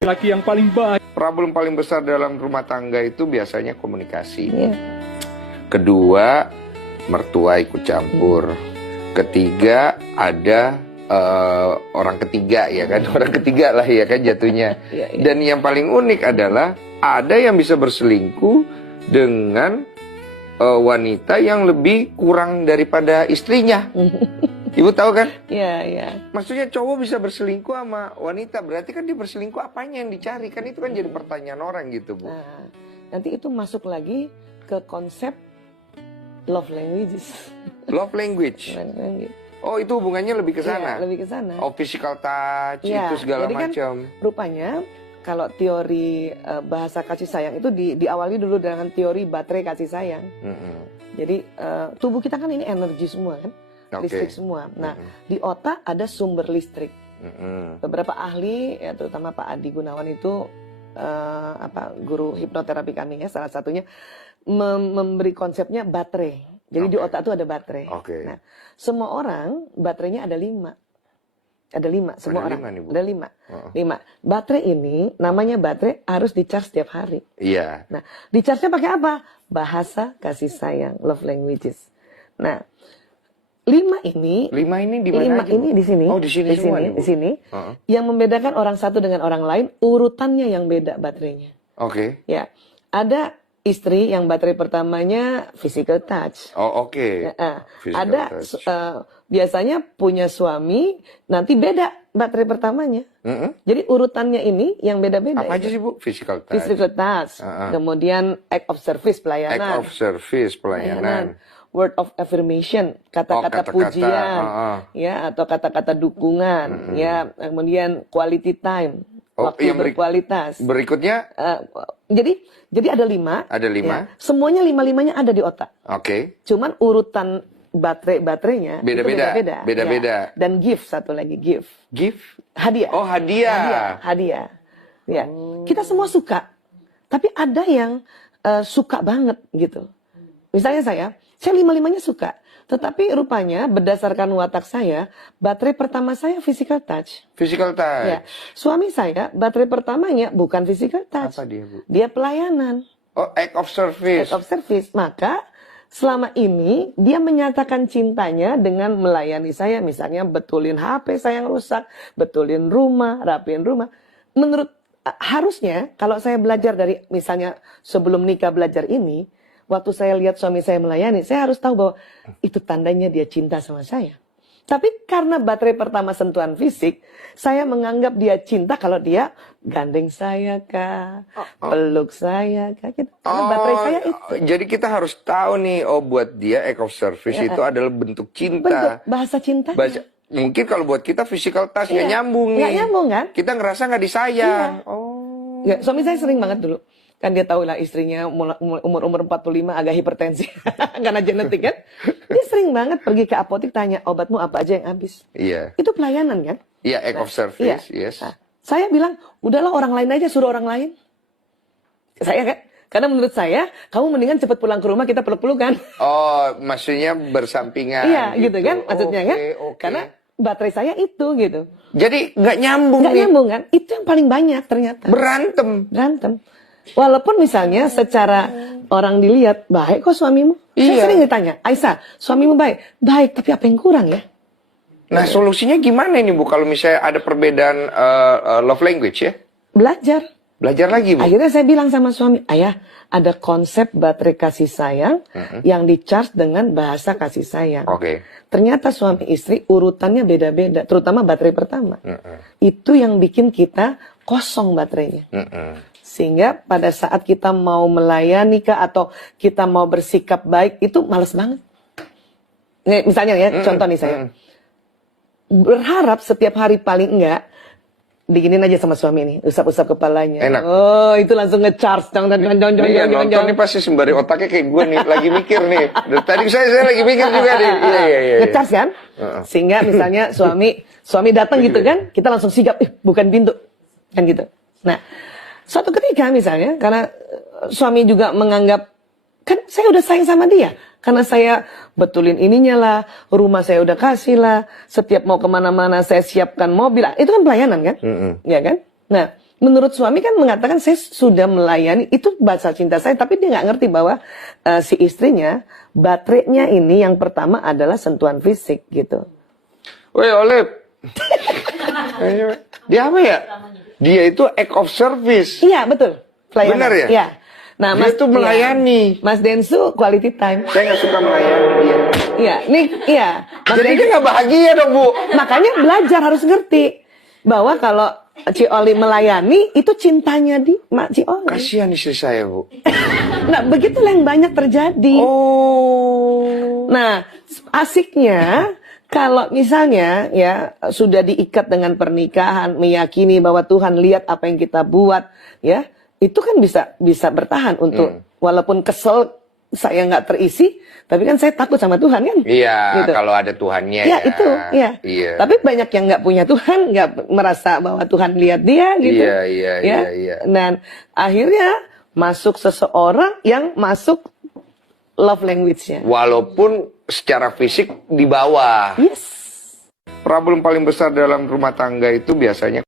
laki yang paling baik. Problem paling besar dalam rumah tangga itu biasanya komunikasi. Iya. Kedua, mertua ikut campur. Ketiga, ada orang ketiga ya kan, orang ketiga lah ya kan jatuhnya. Iya. Dan yang paling unik adalah ada yang bisa berselingkuh dengan wanita yang lebih kurang daripada istrinya. Ibu tahu kan? Iya, iya. Maksudnya cowok bisa berselingkuh sama wanita, berarti kan dia berselingkuh, apanya yang dicari? Kan itu kan jadi pertanyaan orang gitu, Bu. Nah, nanti itu masuk lagi ke konsep love languages. Love language. Love language. Oh, itu hubungannya lebih ke sana. Iya, lebih ke sana. Oh, physical touch Iya, itu segala jadi kan macam. rupanya kalau teori bahasa kasih sayang itu diawali dulu dengan teori baterai kasih sayang. Jadi tubuh kita kan ini energi semua kan, listrik semua. Nah, di otak ada sumber listrik. Beberapa ahli, ya terutama Pak Adi Gunawan itu guru hipnoterapi kami ya, salah satunya memberi konsepnya baterai. Jadi di otak itu ada baterai. Nah, semua orang baterainya ada 5. Ada 5, semua orang. Ada 5. Baterai ini, namanya baterai, harus di-charge setiap hari. Iya. Nah, di-charge-nya pakai apa? Bahasa kasih sayang, love languages. Nah, 5 ini di mana aja, ini di sini. Oh, di sini semua nih, Bu. Di sini. Yang membedakan orang satu dengan orang lain, urutannya yang beda baterainya. Oke. Ya, ada istri yang baterai pertamanya physical touch. Oh, oke. Ada biasanya punya suami nanti beda baterai pertamanya. Jadi urutannya ini yang beda-beda. Apa aja sih, Bu? Physical touch. Physical touch. Kemudian act of service, pelayanan. Act of service, pelayanan. Word of affirmation, kata-kata pujian, ya, atau kata-kata dukungan, ya. Kemudian quality time. Waktu yang berkualitas. Berikutnya? Jadi ada 5. Ada 5. Ya, semuanya 5-5-nya ada di otak. Oke. Cuman urutan baterainya beda-beda. Beda-beda. Ya. Dan gift, satu lagi gift. Gift? Hadiah. Oh, hadiah. Hadiah. Ya. Kita semua suka. Tapi ada yang suka banget gitu. Misalnya saya 5-5-nya suka. Tetapi rupanya berdasarkan watak saya, baterai pertama saya physical touch. Physical touch. Ya. Suami saya, baterai pertamanya bukan physical touch. Apa dia, Bu? Dia pelayanan. Oh, act of service. Act of service. Maka selama ini dia menyatakan cintanya dengan melayani saya. Misalnya betulin HP saya yang rusak, betulin rumah, rapiin rumah. Menurut harusnya kalau saya belajar dari misalnya sebelum nikah belajar ini, waktu saya lihat suami saya melayani, saya harus tahu bahwa itu tandanya dia cinta sama saya. Tapi karena baterai pertama sentuhan fisik, saya menganggap dia cinta kalau dia gandeng saya kah, peluk saya kah, gitu. Karena baterai saya itu. Jadi kita harus tahu nih, buat dia act of service itu adalah bentuk cinta. Bentuk bahasa cinta. Mungkin kalau buat kita physical touch nggak nyambung nih. Nggak nyambung kan? Kita ngerasa nggak disayang. Ya, suami saya sering banget dulu. Kan dia tahu lah istrinya umur 45 agak hipertensi. Karena genetik kan. Dia sering banget pergi ke apotek tanya, obatmu apa aja yang habis. Iya. Itu pelayanan kan? Iya, act of service, yes. Nah, saya bilang, udahlah orang lain aja, suruh orang lain. Saya kan? Karena menurut saya, kamu mendingan cepat pulang ke rumah, kita peluk-pelukan. Oh, maksudnya bersampingan. Iya, gitu kan? Maksudnya kan? Karena baterai saya itu gitu. Jadi nggak nyambung Nggak nyambung kan? Itu yang paling banyak ternyata. Berantem. Walaupun misalnya secara orang dilihat, baik kok suamimu. Saya sering ditanya, Aisyah, suamimu baik? Baik, tapi apa yang kurang ya? Nah, solusinya gimana ini, Bu? Kalau misalnya ada perbedaan love language ya? Belajar lagi, Bu. Akhirnya saya bilang sama suami, ayah, ada konsep baterai kasih sayang yang di-charge dengan bahasa kasih sayang. Ternyata suami istri urutannya beda-beda, terutama baterai pertama. Itu yang bikin kita kosong baterainya. Sehingga pada saat kita mau melayani atau kita mau bersikap baik, itu males banget. Nih, misalnya ya, contoh nih saya. Berharap setiap hari paling enggak, diginin aja sama suami nih, usap-usap kepalanya. Enak. Oh, itu langsung nge-charge. Nonton nih pasti sembari otaknya kayak gue nih, lagi mikir nih. Tadi saya lagi mikir juga nih. Iya. Nge-charge kan? Sehingga misalnya suami datang gitu kan, kita langsung sigap, bukan pintu. Kan gitu. Nah, suatu ketika misalnya, karena suami juga menganggap, kan saya udah sayang sama dia. Karena saya betulin ininya lah, rumah saya udah kasih lah, setiap mau kemana-mana saya siapkan mobil. Itu kan pelayanan kan? Ya kan? Nah, menurut suami kan mengatakan saya sudah melayani, itu bahasa cinta saya, tapi dia nggak ngerti bahwa si istrinya baterainya ini yang pertama adalah sentuhan fisik gitu. Woi Olip, dia apa ya? Dia itu act of service. Iya betul. Pelayanan. Benar ya? Iya. Nah, Dia tuh melayani. Mas Densu quality time. Saya nggak suka melayani dia. Iya, nih, iya. Mas Jadi Densu, dia nggak bahagia dong Bu. makanya belajar harus ngerti bahwa kalau Ci Oli melayani itu cintanya di Mak Ci Oli. Kasihan istri saya Bu. Nah, begitulah yang banyak terjadi. Oh. Nah, asiknya kalau misalnya ya sudah diikat dengan pernikahan, meyakini bahwa Tuhan lihat apa yang kita buat, ya itu kan bisa bertahan untuk walaupun kesel saya nggak terisi, tapi kan saya takut sama Tuhan kan? Iya, Gitu. kalau ada Tuhannya Ya ya. itu, ya. Iya. Tapi banyak yang nggak punya Tuhan, nggak merasa bahwa Tuhan lihat dia gitu. Iya, ya. iya. Dan akhirnya masuk seseorang yang masuk love language-nya. Walaupun secara fisik di bawah. Yes. Problem paling besar dalam rumah tangga itu biasanya